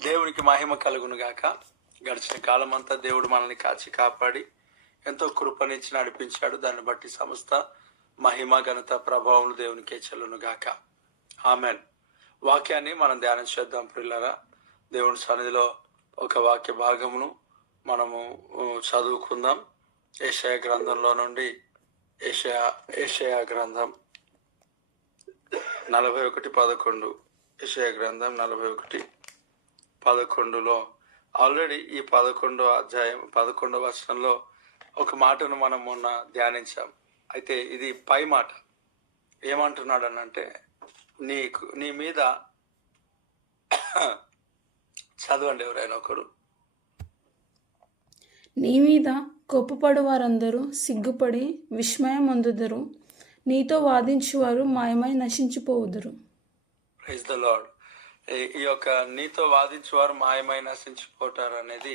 దేవునికి మహిమ కలుగును గాక. గడిచిన కాలం అంతా దేవుడు మనల్ని కాచి కాపాడి ఎంతో కృపనిచ్చి నడిపించాడు. దాన్ని బట్టి సమస్త మహిమ ఘనత ప్రభావం దేవునికే చెల్లును గాక. ఆమెన్. వాక్యాన్ని మనం ధ్యానం చేద్దాం ప్రియులారా. దేవుని సన్నిధిలో ఒక వాక్య భాగమును మనము చదువుకుందాం. యెషయా గ్రంథంలో నుండి యెషయా గ్రంథం 41:11. యెషయా గ్రంథం 41:11లో ఆల్రెడీ ఈ 11వ అధ్యాయం 11వ వచనంలో ఒక మాటను మనం మొన్న ధ్యానించాం. అయితే ఇది పై మాట. ఏమంటున్నాడు అనంటే, నీ మీద చదవండి ఎవరైనా ఒకరు. నీ మీద కోపపడు వారందరూ సిగ్గుపడి విస్మయం పొందుదురు, నీతో వాదించువారు మాయమై నశించిపోవుదురు. Praise the lord. ఈ యొక్క నీతో వాదించేవారు మాయమై నశించిపోతారు అనేది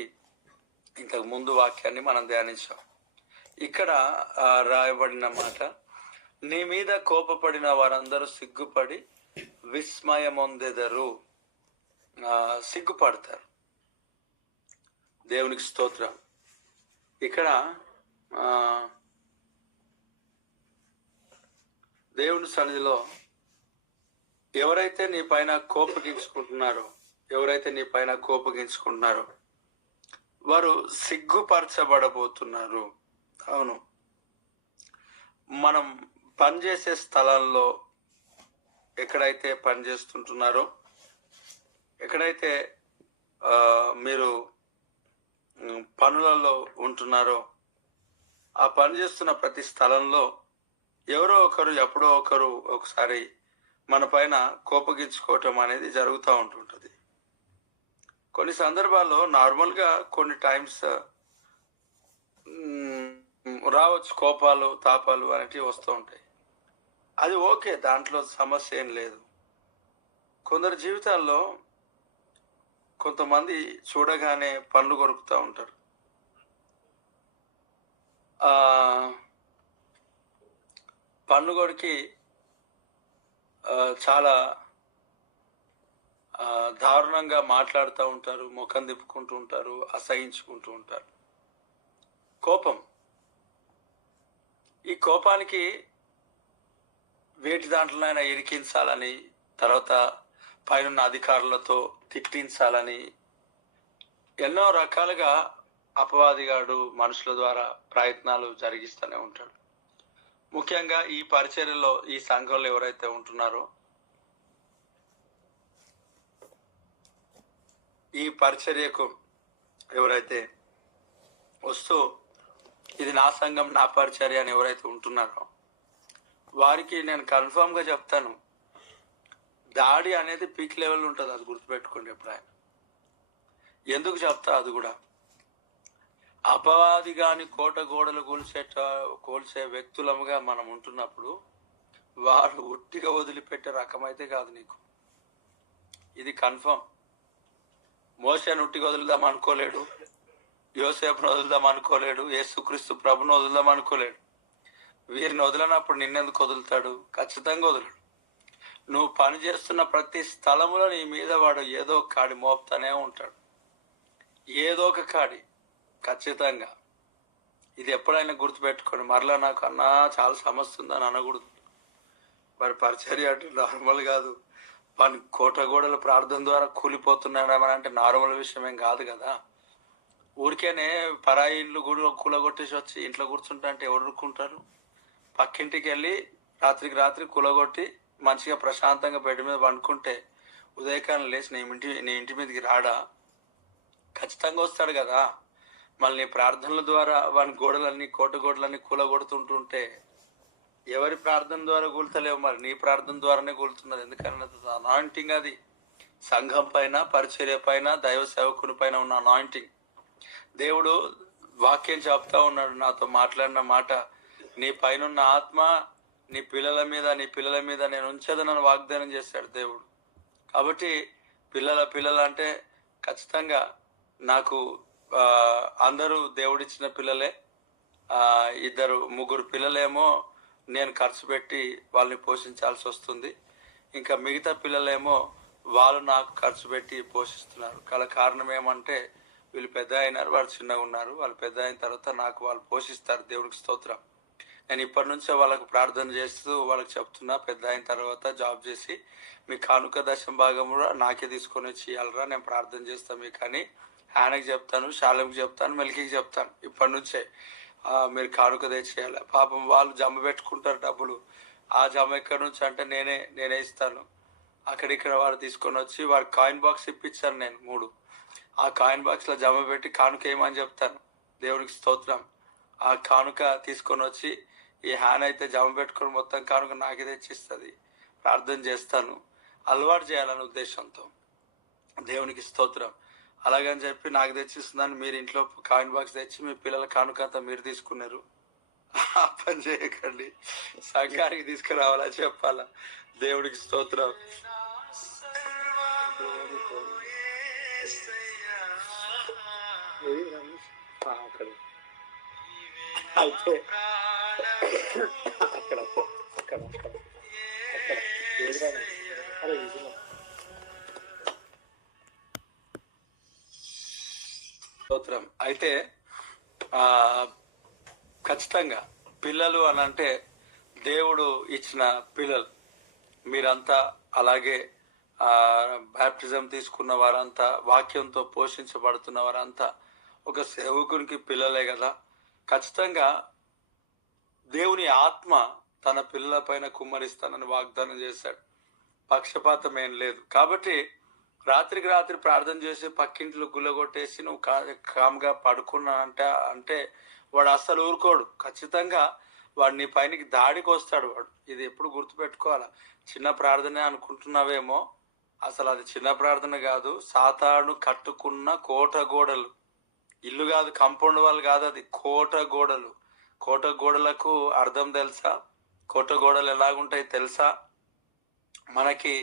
ఇంతకు ముందు వాక్యాన్ని మనం ధ్యానించాం. ఇక్కడ రాయబడిన మాట, నీ మీద కోపపడిన వారందరూ సిగ్గుపడి విస్మయమొందెదరు. సిగ్గుపడతారు. దేవునికి స్తోత్రం. ఇక్కడ దేవుని సన్నిధిలో ఎవరైతే నీ పైన కోపగించుకుంటున్నారో వారు సిగ్గుపరచబడబోతున్నారు. అవును, మనం పనిచేసే స్థలంలో ఎక్కడైతే పనిచేస్తుంటున్నారో, ఎక్కడైతే మీరు పనులలో ఉంటున్నారో, ఆ పనిచేస్తున్న ప్రతి స్థలంలో ఎవరో ఒకరు ఎప్పుడో ఒకరు ఒకసారి మన పైన కోపగించుకోవటం అనేది జరుగుతూ ఉంటుంటుంది. కొన్ని సందర్భాల్లో నార్మల్గా కొన్ని టైమ్స్ రావచ్చు, కోపాలు తాపాలు అనేటివి వస్తూ ఉంటాయి. అది ఓకే, దాంట్లో సమస్య ఏం లేదు. కొందరు జీవితాల్లో కొంతమంది చూడగానే పనులు కొరుకుతూ ఉంటారు. పన్ను కొరికి చాలా దారుణంగా మాట్లాడుతూ ఉంటారు, ముఖం తిప్పుకుంటూ ఉంటారు, అసహించుకుంటూ ఉంటారు. కోపం. ఈ కోపానికి వేటి దాంట్లోనైనా ఇరికించాలని, తర్వాత పైన అధికారులతో తిట్టించాలని ఎన్నో రకాలుగా అపవాదిగాడు మనుషుల ద్వారా ప్రయత్నాలు జరిగిస్తూనే ఉంటాడు. ముఖ్యంగా ఈ పరిచర్యలో, ఈ సంఘంలో ఎవరైతే ఉంటున్నారో, ఈ పరిచర్యకు ఎవరైతే వస్తూ ఇది నా సంఘం, నా పరిచర్య అని ఎవరైతే ఉంటున్నారో వారికి నేను కన్ఫామ్గా చెప్తాను, దాడి అనేది పీక్ లెవెల్ ఉంటుంది. అది గుర్తుపెట్టుకోండి ఎప్పుడైనా. ఎందుకు చెప్తా అది కూడా, అపవాది గాని కోట గోడలు కోల్చే వ్యక్తులముగా మనం ఉంటున్నప్పుడు వారు ఉట్టిగా వదిలిపెట్టే రకమైతే కాదు నీకు. ఇది కన్ఫర్మ్. మోషేను ఉట్టిగా వదులుదాం అనుకోలేడు, యోసేపును వదులుదాం అనుకోలేడు, యేసుక్రీస్తు ప్రభును వదులుదాం అనుకోలేడు. వీరిని వదిలినప్పుడు నిన్నెందుకు వదులుతాడు? ఖచ్చితంగా వదలడు. నువ్వు పని చేస్తున్న ప్రతి స్థలములో నీ మీద వాడు ఏదో ఒక కాడి మోపుతానే ఉంటాడు. ఏదో ఒక కాడి ఖచ్చితంగా. ఇది ఎప్పుడైనా గుర్తుపెట్టుకోండి. మరలా నాకు అన్నా చాలా సమస్య ఉందని అనకూడదు. మరి పరిచర్య అంటే నార్మల్ కాదు. పని కోటగోడల ప్రార్థన ద్వారా కూలిపోతున్నాడని అంటే నార్మల్ విషయం ఏం కాదు కదా. ఊరికేనే పరాయి ఇండ్లు కూలగొట్టేసి వచ్చి ఇంట్లో కూర్చుంటా అంటే ఎవరు ఊరుకుంటారు? పక్కింటికి వెళ్ళి రాత్రికి రాత్రి కూలగొట్టి మంచిగా ప్రశాంతంగా బెడ్ మీద పండుకుంటే ఉదయకాలం లేచి నీ ఇంటి మీదకి రాడా? ఖచ్చితంగా వస్తాడు కదా. మళ్ళీ నీ ప్రార్థనల ద్వారా వాని గోడలన్నీ కోట గోడలన్నీ కూలగొడుతుంటుంటే ఎవరి ప్రార్థన ద్వారా కూలుతలేవు, మరి నీ ప్రార్థన ద్వారానే కూలుతున్నది. ఎందుకన్నా అనాయింటింగ్ అది. సంఘం పైన, పరిచర్య పైన, దైవ సేవకుని పైన ఉన్న అనాయింటింగ్. దేవుడు వాక్యం చెప్తా ఉన్నాడు, నాతో మాట్లాడిన మాట, నీ పైన ఆత్మ నీ పిల్లల మీద నేను ఉంచేదనని వాగ్దానం చేశాడు దేవుడు. కాబట్టి పిల్లల అంటే ఖచ్చితంగా నాకు అందరూ దేవుడిచ్చిన పిల్లలే. 2-3 పిల్లలేమో నేను ఖర్చు పెట్టి వాళ్ళని పోషించాల్సి వస్తుంది. ఇంకా మిగతా పిల్లలేమో వాళ్ళు నాకు ఖర్చు పెట్టి పోషిస్తున్నారు. కారణం ఏమంటే వీళ్ళు పెద్ద అయినారు, వాళ్ళు చిన్నగా ఉన్నారు. వాళ్ళు పెద్ద అయిన తర్వాత నాకు వాళ్ళు పోషిస్తారు. దేవుడికి స్తోత్రం. నేను ఇప్పటి నుంచే వాళ్ళకు ప్రార్థన చేస్తూ వాళ్ళకి చెప్తున్నా, పెద్ద అయిన తర్వాత జాబ్ చేసి మీ కానుక దశం భాగం కూడా నాకే తీసుకొని వచ్చి ఇవ్వాలరా, నేను ప్రార్థన చేస్తాను మీకు అని ఆయనకి చెప్తాను, శాలంకి చెప్తాను, మెల్కికి చెప్తాను. ఇప్పటి నుంచే మీరు కానుక తెచ్చేయాలి. పాపం వాళ్ళు జమ పెట్టుకుంటారు డబ్బులు. ఆ జమ ఎక్కడి నుంచి అంటే నేనే ఇస్తాను. అక్కడిక్కడ వారు తీసుకొని వచ్చి వారి కాయిన్ బాక్స్ ఇప్పించాను నేను 3. ఆ కాయిన్ బాక్స్లో జమ పెట్టి కానుక ఏమని చెప్తాను. దేవునికి స్తోత్రం. ఆ కానుక తీసుకొని వచ్చి ఈ హ్యాన్ అయితే జమ పెట్టుకొని మొత్తం కానుక నాకే తెచ్చిస్తుంది. ప్రార్థన చేస్తాను. అలవాటు చేయాలనే ఉద్దేశంతో. దేవునికి స్తోత్రం. అలాగని చెప్పి నాకు తెచ్చిస్తుందని మీరు ఇంట్లో కాయిన్ బాక్స్ తెచ్చి మీ పిల్లల కానుక అంతా మీరు తీసుకున్నారు. ఆ పని చేయకండి. సంఘానికి తీసుకురావాలా చెప్పాలా. దేవుడికి స్తోత్రం. అయితే స్తోత్రం. అయితే ఖచ్చితంగా పిల్లలు అని అంటే దేవుడు ఇచ్చిన పిల్లలు. మీరంతా అలాగే బ్యాప్టిజం తీసుకున్న వారంతా, వాక్యంతో పోషించబడుతున్న వారంతా ఒక సేవకునికి పిల్లలే కదా. ఖచ్చితంగా దేవుని ఆత్మ తన పిల్లల పైన కుమ్మరిస్తానని వాగ్దానం చేశాడు. పక్షపాతం ఏం లేదు. కాబట్టి రాత్రికి రాత్రి ప్రార్థన చేసి పక్కింట్లో గుల్లగొట్టేసి నువ్వు కామ్గా అంటే వాడు అస్సలు ఊరుకోడు. ఖచ్చితంగా వాడు నీ పైనకి దాడికి వస్తాడు. వాడు ఇది ఎప్పుడు గుర్తుపెట్టుకోవాలా. చిన్న ప్రార్థనే అనుకుంటున్నావేమో, అసలు అది చిన్న ప్రార్థన కాదు. సాతాను కట్టుకున్న కోట గోడలు. ఇల్లు కాదు, కాంపౌండ్ వాళ్ళు కాదు, అది కోట గోడలు. కోట గోడలకు అర్థం తెలుసా? కోట గోడలు ఎలాగుంటాయి తెలుసా? మనకి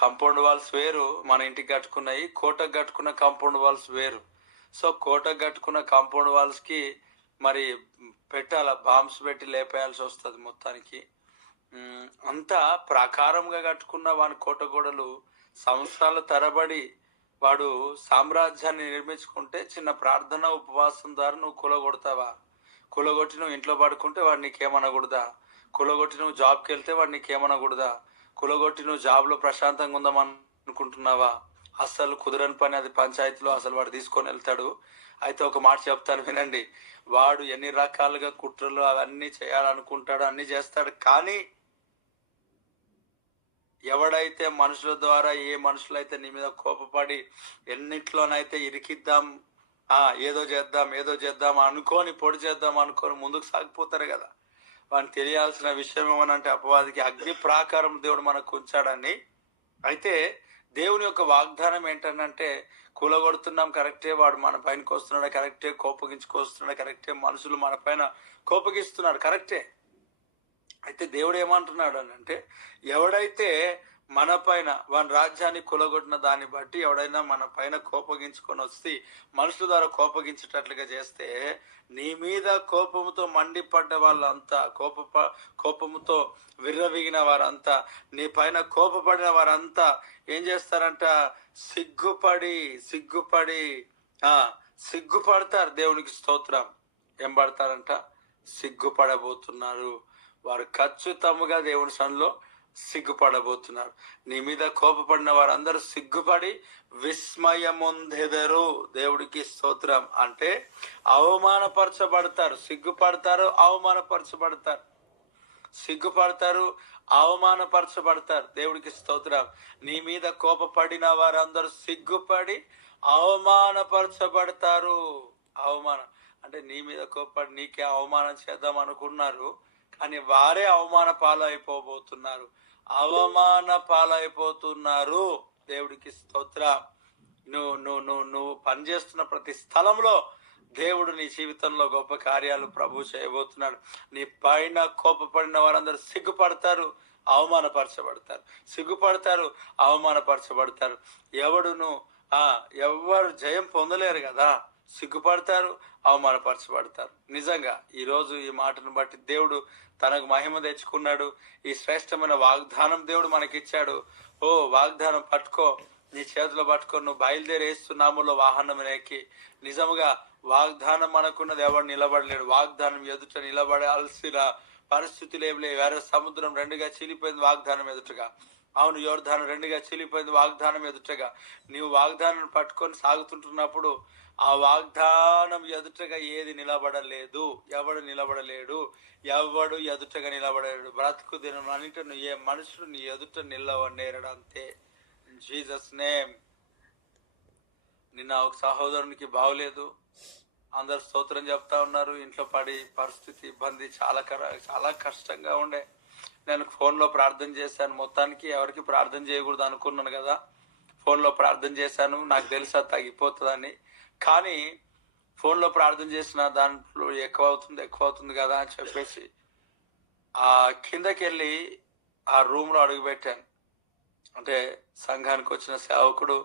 కాంపౌండ్ వాల్స్ వేరు, మన ఇంటికి కట్టుకున్నాయి. కోటకు కట్టుకున్న కాంపౌండ్ వాల్స్ వేరు. సో కోటకు కట్టుకున్న కాంపౌండ్ వాల్స్కి మరి పెట్టాల, బాంబ్స్ పెట్టి లేపేయాల్సి వస్తుంది మొత్తానికి. అంతా ప్రాకారంగా కట్టుకున్న వాని కోట గోడలు సంవత్సరాల తరబడి వాడు సామ్రాజ్యాన్ని నిర్మించుకుంటే చిన్న ప్రార్థన ఉపవాసం ద్వారా నువ్వు కూలగొడతావా? కూలగొట్టి నువ్వు ఇంట్లో పడుకుంటే వాడు నీకేమనకూడదా? కూలగొట్టి నువ్వు జాబ్కి వెళ్తే వాడు నీకేమనకూడదా? కూలగొట్టి నువ్వు జాబ్లో ప్రశాంతంగా ఉందామని అనుకుంటున్నావా? అస్సలు కుదరని పని అది. పంచాయతీలో అసలు వాడు తీసుకొని వెళ్తాడు. అయితే ఒక మాట చెప్తాను వినండి. వాడు ఎన్ని రకాలుగా కుట్రలు అవన్నీ చేయాలనుకుంటాడు, అన్ని చేస్తాడు. కానీ ఎవడైతే మనుషుల ద్వారా, ఏ మనుషులైతే నీ మీద కోపపడి ఎన్నిట్లోనైతే ఇరికిద్దాం, ఏదో చేద్దాం అనుకొని, పొడి చేద్దాం అనుకొని ముందుకు సాగిపోతారు కదా. వానికి తెలియాల్సిన విషయం ఏమనంటే అపవాదికి అగ్ని ప్రాకారం దేవుడు మనకు ఉంచాడని. అయితే దేవుని యొక్క వాగ్దానం ఏంటనంటే కూలగొడుతున్నాం కరెక్టే, వాడు మన పైనకి వస్తున్నాడు కరెక్టే, కోపగించుకొస్తున్నాడు కరెక్టే, మనుషులు మన పైన కోపగిస్తున్నారు కరెక్టే. అయితే దేవుడు ఏమంటున్నాడు అని అంటే ఎవడైతే మన పైన వాని రాజ్యాన్ని కూలగొట్టిన దాన్ని బట్టి ఎవడైనా మన పైన కోపగించుకొని వస్తే, మనుషుల ద్వారా కోపగించేటట్లుగా చేస్తే, నీ మీద కోపముతో మండిపడ్డ వాళ్ళంతా, కోపముతో విర్రవీగిన వారంతా, నీ పైన కోపపడిన వారంతా ఏం చేస్తారంట? సిగ్గుపడతారు. దేవునికి స్తోత్రం. ఏం పడతారంట? సిగ్గుపడబోతున్నారు. వారు ఖచ్చితంగా దేవుని సన్నిధిలో సిగ్గుపడబోతున్నారు. నీ మీద కోపపడిన వారందరూ సిగ్గుపడి విస్మయముందెదరు. దేవుడికి స్తోత్రం. అంటే అవమానపరచబడతారు. అవమానపరచబడతారు. దేవుడికి స్తోత్రం. నీ మీద కోపపడిన వారందరూ సిగ్గుపడి అవమానపరచబడతారు. అవమానం అంటే నీ మీద కోపపడి నీకే అవమానం చేద్దాం అనుకున్నారు, కానీ వారే అవమాన పాలైపోతున్నారు. దేవుడికి స్తోత్రం. నువ్వు పనిచేస్తున్న ప్రతి స్థలంలో దేవుడు నీ జీవితంలో గొప్ప కార్యాలు ప్రభు చేయబోతున్నాడు. నీ పైన కోపపడిన వారందరూ సిగ్గుపడతారు, అవమానపరచబడతారు. ఎవరు జయం పొందలేరు కదా. సిగ్గుపడతారు, అవమానపరచబడతారు. నిజంగా ఈరోజు ఈ మాటను బట్టి దేవుడు తనకు మహిమ తెచ్చుకున్నాడు. ఈ శ్రేష్టమైన వాగ్దానం దేవుడు మనకిచ్చాడు. ఓ వాగ్దానం పట్టుకో, నీ చేతిలో పట్టుకో, నువ్వు బయలుదేరేస్తున్నాములో వాహనం ఎక్కి. నిజముగా వాగ్దానం మనకున్నది, ఎవడు నిలబడలేడు. వాగ్దానం ఎదుట నిలబడాల్సిన పరిస్థితులు ఏమి లేవు. వేరే సముద్రం రెండుగా చీలిపోయింది వాగ్దానం ఎదుటగా. అవును, యోర్దాను రెండుగా చీలిపోయింది వాగ్దానం ఎదుటగా. నీవు వాగ్దానం పట్టుకొని సాగుతుంటున్నప్పుడు ఆ వాగ్దానం ఎదుటగా ఏది నిలబడలేదు, ఎవడు నిలబడలేడు, ఎవడు ఎదుటగా నిలబడలేడు. బ్రతుకు దినం అన్నింటిను ఏ మనుషులు నీ ఎదుట నిలవనేరడు, అంతే. Jesus name. నిన్న ఒక సహోదరునికి బాగోలేదు, అందరు స్తోత్రం చెప్తా ఉన్నారు. ఇంట్లో పడి పరిస్థితి ఇబ్బంది చాలా కష్టంగా ఉండే. నేను ఫోన్లో ప్రార్థన చేశాను. మొత్తానికి ఎవరికి ప్రార్థన చేయకూడదు అనుకున్నాను కదా, ఫోన్లో ప్రార్థన చేశాను. నాకు తెలుసా తగ్గిపోతుందని. కానీ ఫోన్లో ప్రార్థన చేసిన దాంట్లో ఎక్కువ అవుతుంది కదా అని చెప్పేసి ఆ కిందకి వెళ్ళి ఆ రూమ్లో అడుగుపెట్టాను. అంటే సంఘానికి వచ్చిన సేవకుడు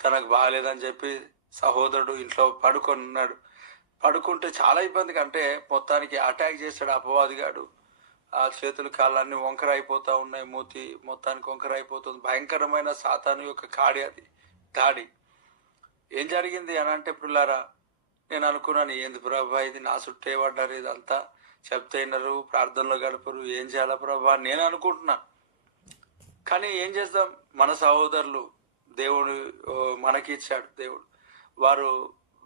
తనకు బాగాలేదని చెప్పి సహోదరుడు ఇంట్లో పడుకున్నాడు. పడుకుంటే చాలా ఇబ్బంది, అంటే మొత్తానికి అటాక్ చేశాడు అపవాదిగాడు. ఆ చేతులు కాళ్ళన్నీ వంకర అయిపోతా ఉన్నాయి, మూతి మొత్తానికి వంకర అయిపోతుంది. భయంకరమైన సాతాను యొక్క అది దాడి. ఏం జరిగింది అని అంటే, పిల్లారా, నేను అనుకున్నాను, ఏంది ప్రభా ఇది, నా చుట్టే పడ్డారు, ఇదంతా చెప్తే వినరు, ప్రార్థనలో గడపరు, ఏం చేయాలా ప్రభా నేను అనుకుంటున్నా. కానీ ఏం చేద్దాం, మన సహోదరులు దేవుడు మనకి ఇచ్చాడు. దేవుడు వారు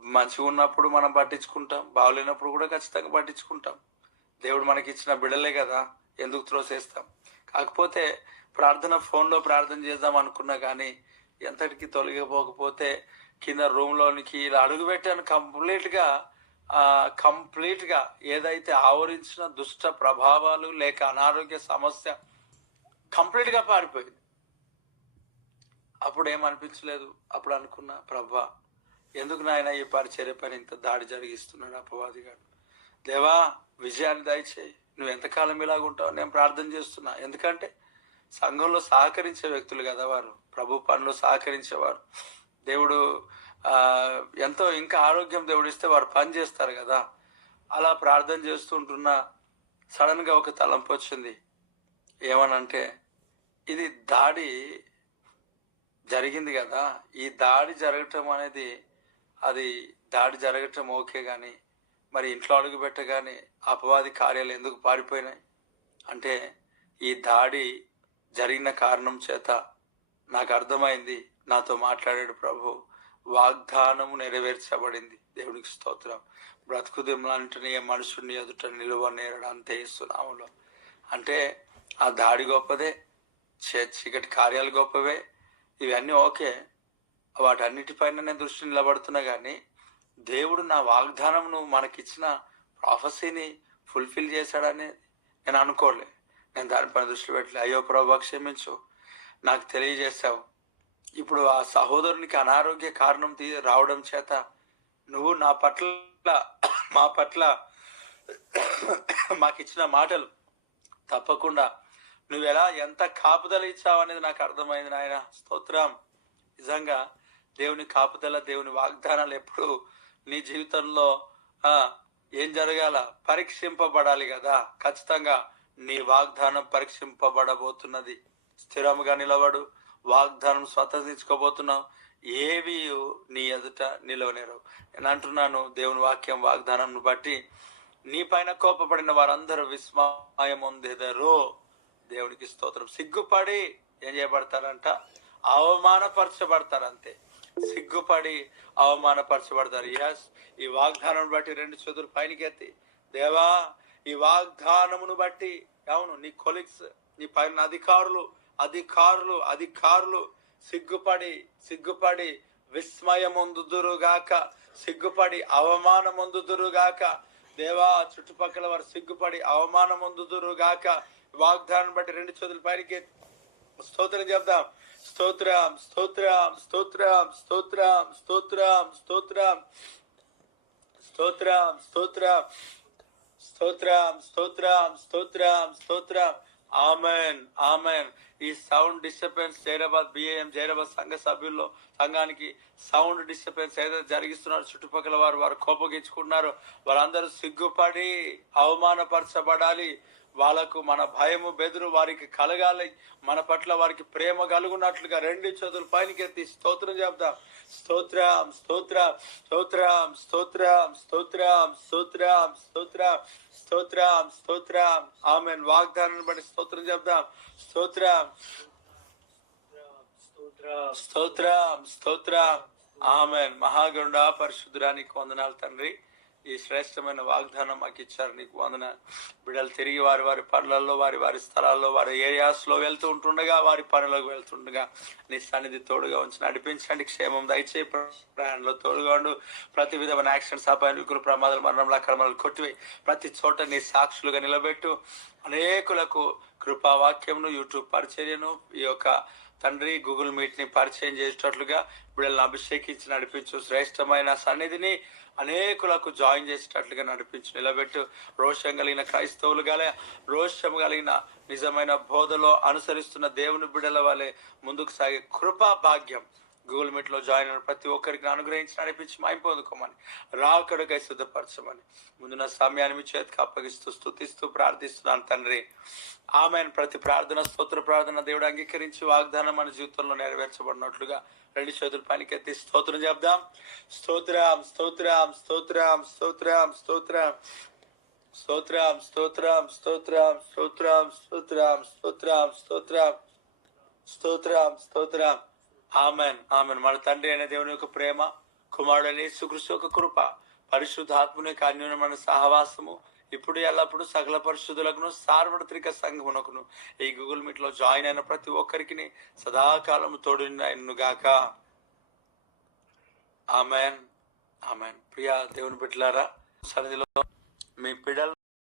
మంచిగా ఉన్నప్పుడు మనం పట్టించుకుంటాం, బాగలేనప్పుడు కూడా ఖచ్చితంగా పట్టించుకుంటాం. దేవుడు మనకి ఇచ్చిన బిడ్డలే కదా, ఎందుకు త్రోసేస్తాం. కాకపోతే ప్రార్థన ఫోన్లో ప్రార్థన చేద్దాం అనుకున్నా కానీ ఎంతటికి తొలగిపోకపోతే కింద రూమ్లోనికి ఇలా అడుగుపెట్టాను. కంప్లీట్గా ఏదైతే ఆవరించిన దుష్ట ప్రభావాలు లేక అనారోగ్య సమస్య కంప్లీట్గా పారిపోయింది. అప్పుడు ఏమనిపించలేదు. అప్పుడు అనుకున్నా, ప్రభా ఎందుకు నాయన ఈ పరిచర్య పని ఇంత దాడి జరిగిస్తున్నాడు అపవాదిగాడు. దేవా విజయాన్ని దయచేయి, నువ్వు ఎంతకాలం ఇలాగుంటావు నేను ప్రార్థన చేస్తున్నా. ఎందుకంటే సంఘంలో సహకరించే వ్యక్తులు కదా వారు, ప్రభు పనులు సహకరించేవారు. దేవుడు ఎంతో ఇంకా ఆరోగ్యం దేవుడు ఇస్తే వారు పని చేస్తారు కదా. అలా ప్రార్థన చేస్తుంటున్నా సడన్గా ఒక తలంపు వచ్చింది. ఏమనంటే, ఇది దాడి జరిగింది కదా, ఈ దాడి జరగటం అనేది, అది దాడి జరగటం ఓకే, కానీ మరి ఇంట్లో అడుగు పెట్టగానే అపవాది కార్యాలు ఎందుకు పారిపోయినాయి అంటే, ఈ దాడి జరిగిన కారణం చేత నాకు అర్థమైంది. నాతో మాట్లాడాడు ప్రభు. వాగ్దానము నెరవేర్చబడింది. దేవునికి స్తోత్రం. బ్రతుకుదిమ్మలంటేనే ఏ మనుషుడిని ఎదుట నిలువ నేరడం, అంతే ఇస్తున్నాములో. అంటే ఆ దాడి గొప్పదే, చీకటి కార్యాలు గొప్పవే, ఇవన్నీ ఓకే, వాటన్నిటిపైన నేను దృష్టి నిలబడుతున్నా. కానీ దేవుడు నా వాగ్దానంను మనకిచ్చిన ప్రాఫెసీని ఫుల్ఫిల్ చేశాడని నేను అనుకోలే. నేను దానిపైన దృష్టి పెట్టలే. అయ్యో ప్రభా క్షమించు, నాకు తెలియజేశావు. ఇప్పుడు ఆ సహోదరునికి అనారోగ్య కారణం రావడం చేత నువ్వు మా పట్ల మాకిచ్చిన మాటలు తప్పకుండా నువ్వు ఎంత కాపుదల ఇచ్చావు అనేది నాకు అర్థమైంది నాయన. స్తోత్రం. నిజంగా దేవుని కాపుదల, దేవుని వాగ్దానాలు ఎప్పుడు నీ జీవితంలో ఏం జరగాల, పరీక్షింపబడాలి కదా. ఖచ్చితంగా నీ వాగ్దానం పరీక్షింపబడబోతున్నది. స్థిరముగా నిలబడు. వాగ్దానం స్వతంత్రించుకోబోతున్నావు. ఏవి నీ ఎదుట నిలవనేరవు. నేను అంటున్నాను, దేవుని వాక్యం వాగ్దానం బట్టి నీ పైన కోపపడిన వారందరూ విస్మయం పొందెదరు. దేవునికి స్తోత్రం. సిగ్గుపడి ఏం చేయబడతారంట, అవమానపరచబడతారు. అంతే, సిగ్గుపడి అవమానపరచబడతారు. ఎస్, ఈ వాగ్దానం బట్టి రెండు చేతులు పైనకి ఎత్తి, దేవా ఈ వాగ్దానమును బట్టి, అవును, నీ కొలీగ్స్, నీ పైన అధికారులు సిగ్గుపడి విస్మయమొందుదురుగాక, సిగ్గుపడి అవమానమొందుదురుగాక. దేవా చుట్టుపక్కల వారు సిగ్గుపడి అవమానమొందుదురుగాక. వాగ్దానం బట్టి రెండు చేతులు పైకి స్తోత్రం చెప్దాం. స్తోత్రం, స్తోత్రం, స్తోత్రం, స్తోత్రం, స్తోత్రం, స్తోత్రం, స్తోత్రం, స్తోత్రం, స్తోత్రం, స్తోత్రం, స్తోత్రం, స్తోత్రం. Amen amen. ఈ sound disturbance Jairabad BAM Jairabad సంఘ సభ్యుల్లో సంఘానికి సౌండ్ డిస్టర్బెన్స్ ఏదైతే జరిగిస్తున్నారు, చుట్టుపక్కల వారు కోపగించుకున్నారు, వారందరూ సిగ్గుపడి అవమానపరచబడాలి. వాళ్ళకు మన భయము బెదురు వారికి కలగాలి, మన పట్ల వారికి ప్రేమ కలుగున్నట్లుగా రెండు చేతులు పైనకెత్తి స్తోత్రం చెప్దాం. స్తోత్రం స్తోత్రం స్తోత్రం స్తోత్రం స్తోత్రం స్తోత్రం స్తోత్రం స్తోత్రం స్తోత్రం. ఆమెన్. వాగ్దానాన్ని బట్టి స్తోత్రం చెప్దాం. స్తోత్రం స్తోత్రం స్తోత్రం. ఆమెన్. మహాగరుడ పరిశుద్ధురానికి వందనాలు తండ్రి. ఈ శ్రేష్టమైన వాగ్దానం మాకు ఇచ్చారు, నీకు వందనాలు. బిడ్డలు తిరిగి వారి పనులలో వారి స్థలాల్లో వారి ఏరియాస్ లో వెళ్తూ ఉంటుండగా, వారి పనులకు వెళ్తుండగా నీ సన్నిధి తోడుగా ఉంచి నడిపించండి. క్షేమం దయచేయి. ప్రయాణంలో తోడుగా ఉండు. ప్రతి విధమైన యాక్సిడెంట్స్, అపాయాలు, ప్రమాదాలు, మరణంలో అక్రమాలు కొట్టివేయి. ప్రతి చోట నీ సాక్షులుగా నిలబెట్టు. అనేకులకు కృపావాక్యమును, యూట్యూబ్ పరిచర్యను, ఈ యొక్క తండ్రి గూగుల్ మీట్ ని పరిచయం చేసేటట్లుగా బిడ్డలను అభిషేకించి నడిపించు. శ్రేష్టమైన సన్నిధిని అనేకులకు జాయిన్ చేసేటట్లుగా నడిపించు, నిలబెట్టు. రోషం కలిగిన క్రైస్తవులు రోషం కలిగిన నిజమైన బోధలో అనుసరిస్తున్న దేవుని బిడ్డల వలె ముందుకు సాగే కృపా భాగ్యం గూగుల్ మీట్ లో జాయిన్ అయిన ప్రతి ఒక్కరికి అనుగ్రహించి నడిపించి మాయం పొందుకోమని, రాకడకై సిద్ధపరచమని ముందున్న సమయాన్ని మీ చేతికి అప్పగిస్తూ స్తుతిస్తూ ప్రార్థిస్తున్నాను తండ్రి. ఆమెన్. ప్రతి ప్రార్థన, స్తోత్ర ప్రార్థన దేవుడు అంగీకరించి వాగ్దానం మన జీవితంలో నెరవేర్చబడినట్లుగా రెండు చేతులు పనికెత్తి స్తోత్రం చెప్దాం. స్తోత్రం స్తోత్రం స్తోత్రం స్తోత్రం స్తోత్రం స్తోత్రం స్తోత్రం స్తోత్రం స్తోత్రం స్తోత్రం స్తోత్రం స్తోత్రం స్తోత్రం స్తోత్రం. Amen amen. మన తండ్రి అయిన దేవుని యొక్క ప్రేమ, కుమారుడైన యేసుక్రీస్తు యొక్క కృప, పరిశుద్ధాత్ముని యొక్క అన్యోన్యమైన సహవాసము ఇప్పుడు ఎల్లప్పుడు సకల పరిశుద్ధులకును సార్వత్రిక సంఘమునకును ఈ గూగుల్ మీట్ లో జాయిన్ అయిన ప్రతి ఒక్కరికి సదాకాలము తోడుగాక. Amen amen. ప్రియా దేవుని బిడ్డలారా, సన్నిధిలో మీ పిల్లలను